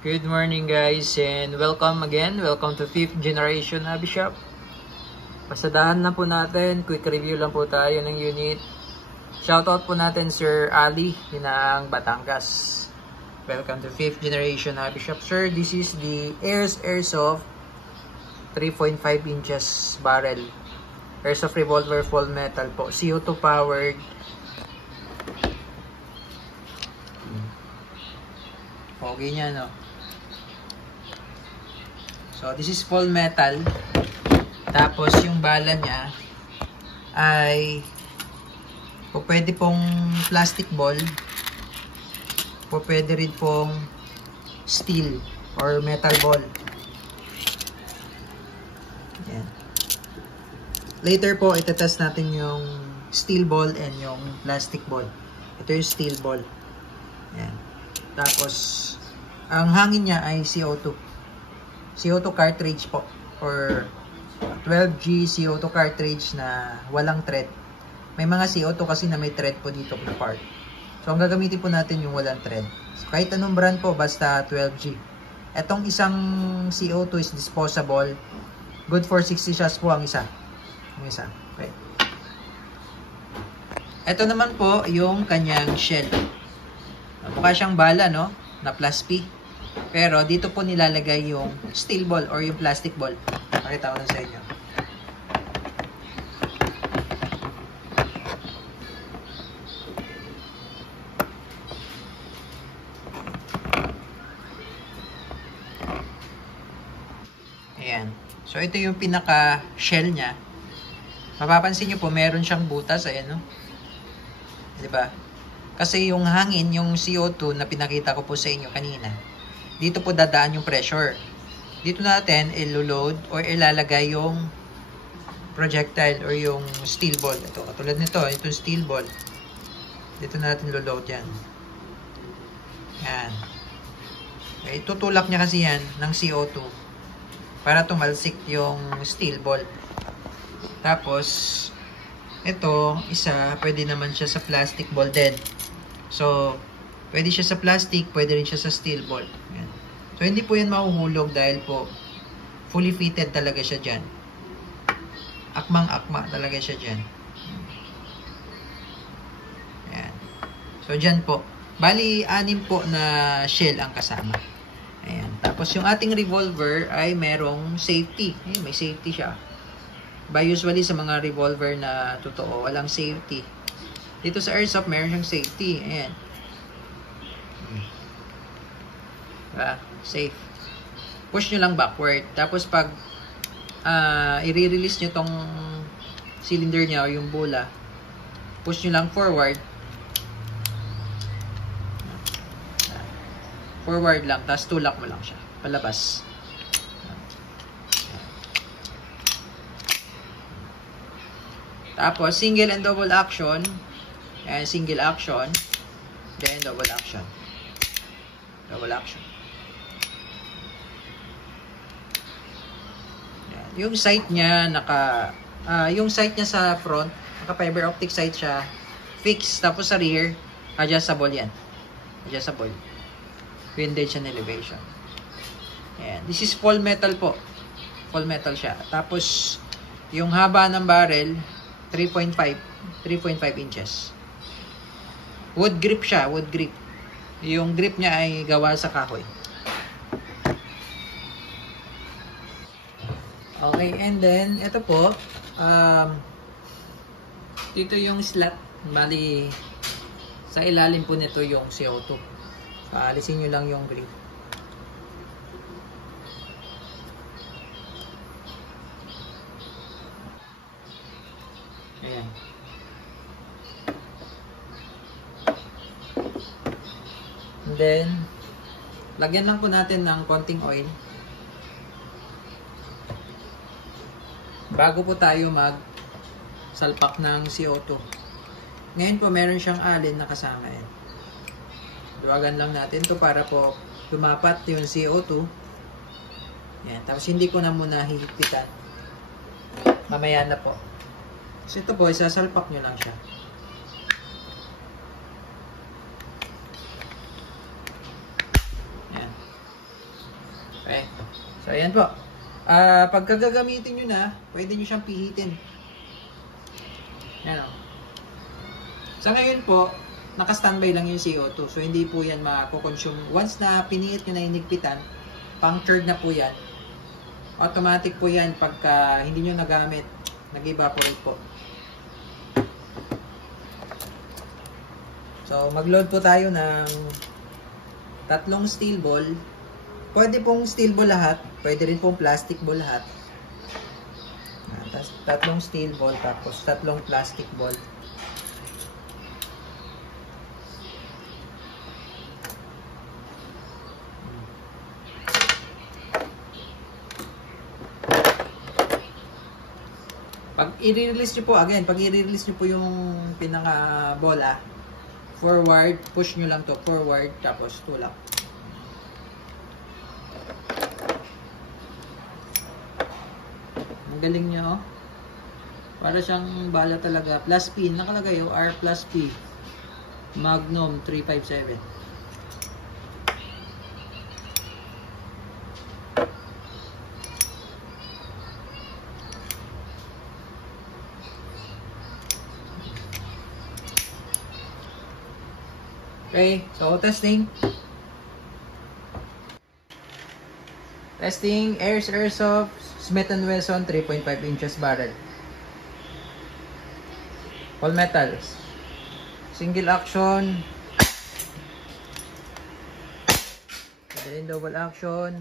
Good morning guys and welcome again. Welcome to 5th generation Hobby Shop. Pasadahan na po natin. Quick review lang po tayo ng unit. Shoutout po natin Sir Ali, Hinaang Batangas. Welcome to 5th generation Hobby Shop. Sir, this is the Airsoft 3.5 inches barrel. Airsoft revolver full metal po. CO2 powered. Pogi niya, no? So, this is full metal. Tapos, yung bala niya ay pwede pong plastic ball. Pwede rin pong steel or metal ball. Yan. Later po, itetest natin yung steel ball and yung plastic ball. Ito yung steel ball. Yan. Tapos, ang hangin niya ay CO2. CO2 cartridge po. Or 12G CO2 cartridge na walang thread. May mga CO2 kasi na may thread po dito na part. So, ang gagamitin po natin yung walang thread. So, kahit anong brand po, basta 12G. Etong isang CO2 is disposable. Good for 60 shots po ang isa. Okay. Ito naman po yung kanyang shell. Mukha siyang bala, no? Na plus P. Pero dito po nilalagay yung steel ball or yung plastic ball. Pakita ko na sa inyo. Ayan. So ito yung pinaka shell niya. Mapapansin nyo po, meron siyang butas. Ayan, no? Diba? Kasi yung hangin, yung CO2 na pinakita ko po sa inyo kanina, dito po dadaan yung pressure. Dito natin ilo-load or ilalagay yung projectile or yung steel ball. Ito, katulad nito, itong steel ball. Dito natin lo-load yan. Yan. Okay, tutulak niya kasi yan ng CO2 para tumalsik yung steel ball. Tapos, ito, isa, pwede naman siya sa plastic ball din. So, pwede siya sa plastic, pwede rin siya sa steel ball. Yan. So, hindi po yan mahuhulog dahil po fully fitted talaga siya dyan. Akmang-akma talaga siya dyan. Yan. So, dyan po. Bali, 6 po na shell ang kasama. Ayan. Tapos, yung ating revolver ay merong safety. Ayan, may safety siya. Ba, usually sa mga revolver na totoo, walang safety. Dito sa Airsoft, meron siyang safety. Ayan. Diba? Safe. Push nyo lang backward. Tapos pag i-release nyo tong cylinder niya o yung bola, push nyo lang forward. Forward lang. Tapos tulak mo lang siya. Palabas. Tapos single and double action. And single action. Then double action. Double action. Yung sight niya yung sight niya sa front, naka fiber optic sight siya, fixed. Tapos sa rear, adjustable yan. Adjustable. Windage and elevation. Ayan. This is full metal po. Full metal siya. Tapos yung haba ng barrel 3.5 inches. Wood grip siya, wood grip. Yung grip niya ay gawa sa kahoy. Okay, and then, ito po, dito yung slot, bali, sa ilalim po nito yung CO2. Alisin nyo lang yung grip. Ayan. And then, lagyan lang po natin ng konting oil. Bago po tayo mag-salpak ng CO2. Ngayon po, meron siyang alin na kasama yan. Duwagan lang natin to para po lumapat yung CO2. Yan. Tapos hindi ko na muna hihigpitan. Mamaya na po. So ito po, isasalpak nyo lang siya. Okay. So, ayan po. Pagka gagamitin nyo na, pwede nyo siyang pihitin. Yan o. Sa ngayon po, naka-standby lang yung CO2. So, hindi po yan mako-consume. Once na pinihit nyo na yung higpitan, punctured na po yan. Automatic po yan pagka hindi nyo nagamit, nag-evaporate po. So, mag-load po tayo ng 3 steel ball. Pwede pong steel ball lahat. Pwede rin pong plastic ball lahat. 3 steel ball tapos 3 plastic ball. Pag i-release nyo po, again, pag i-release nyo po yung pinaka-bola, forward, push nyo lang to, forward, tapos tulak. Ang galing nyo, oh. Para siyang bala talaga. Plus P, nakalagay, oh, R plus P. Magnum 357. Okay, so testing. Testing, Airsoft Smith & Wesson 3.5 inches barrel. All metals. Single action. Pwede rin double action.